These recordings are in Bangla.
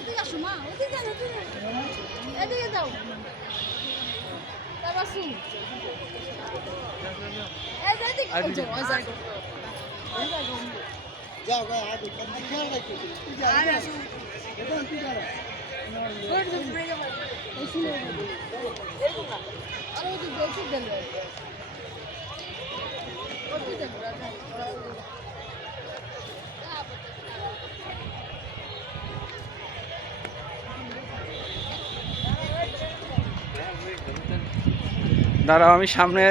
এদিকে আসো মা, ওদিকে যাও, এদিকে যাও। তারপর শুন। এই যে এদিকে যাও, ওই জায়গা। যাও গো আগে কাছে খেয়াল রাখো আরে শুন। এটা কি করে ওই যে ব্রেকে মার। এই শুনে। এরকম না। আরে ওই যে বেশি দেন। ওই যে দাঁড়াও, আমি সামনে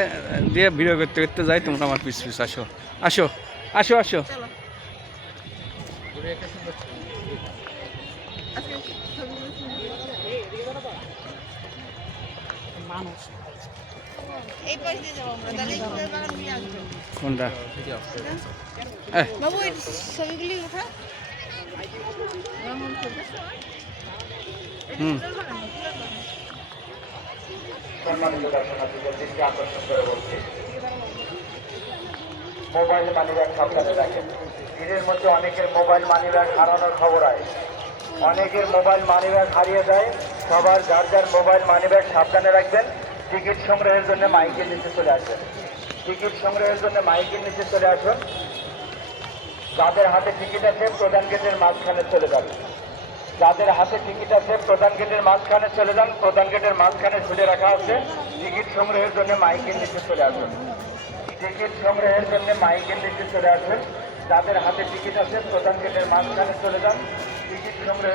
দিয়ে ভিডিও করতে করতে যাই, তোমরা আমার পিছ পিছ আসো, আসো, আসো, আসো। চলো। আজকে ছবিগুলো মানুষ এই পাশ দিয়ে যাবো আমরা, তাহলে এই ফুলের বাগান নিয়ে আসবো। কোনটা? বাবু এই ছবিগুলি উঠা। হুম। সম্মানিত দর্শনার্থীদের দৃষ্টি আকর্ষণ করে বলছি, মোবাইল মানিব্যাগ সাবধানে রাখেন। ভিড়ের মধ্যে অনেকের মোবাইল মানিব্যাগ হারানোর খবর হয়, অনেকের মোবাইল মানিব্যাগ হারিয়ে যায়। সবার যার যার মোবাইল মানিব্যাগ সাবধানে রাখবেন। টিকিট সংগ্রহের জন্য মাইকের নিচে চলে আসবেন। টিকিট সংগ্রহের জন্য মাইকের নিচে চলে আসুন। যাদের হাতে টিকিট আছে প্রধান গেটের মাঝখানে চলে যাবেন। যাদের হাতে টিকিট আছে প্রধান গেটের মাঝখানে চলে যান। প্রধান গেটের মাঝখানে ঝুলে রাখা আছে। টিকিট সংগ্রহের জন্য মাইকের নিচে চলে আসুন। টিকিট সংগ্রহের জন্য মাইকের নিচে চলে আসুন। যাদের হাতে টিকিট আছে প্রধান গেটের মাঝখানে চলে যান। টিকিট সংগ্রহের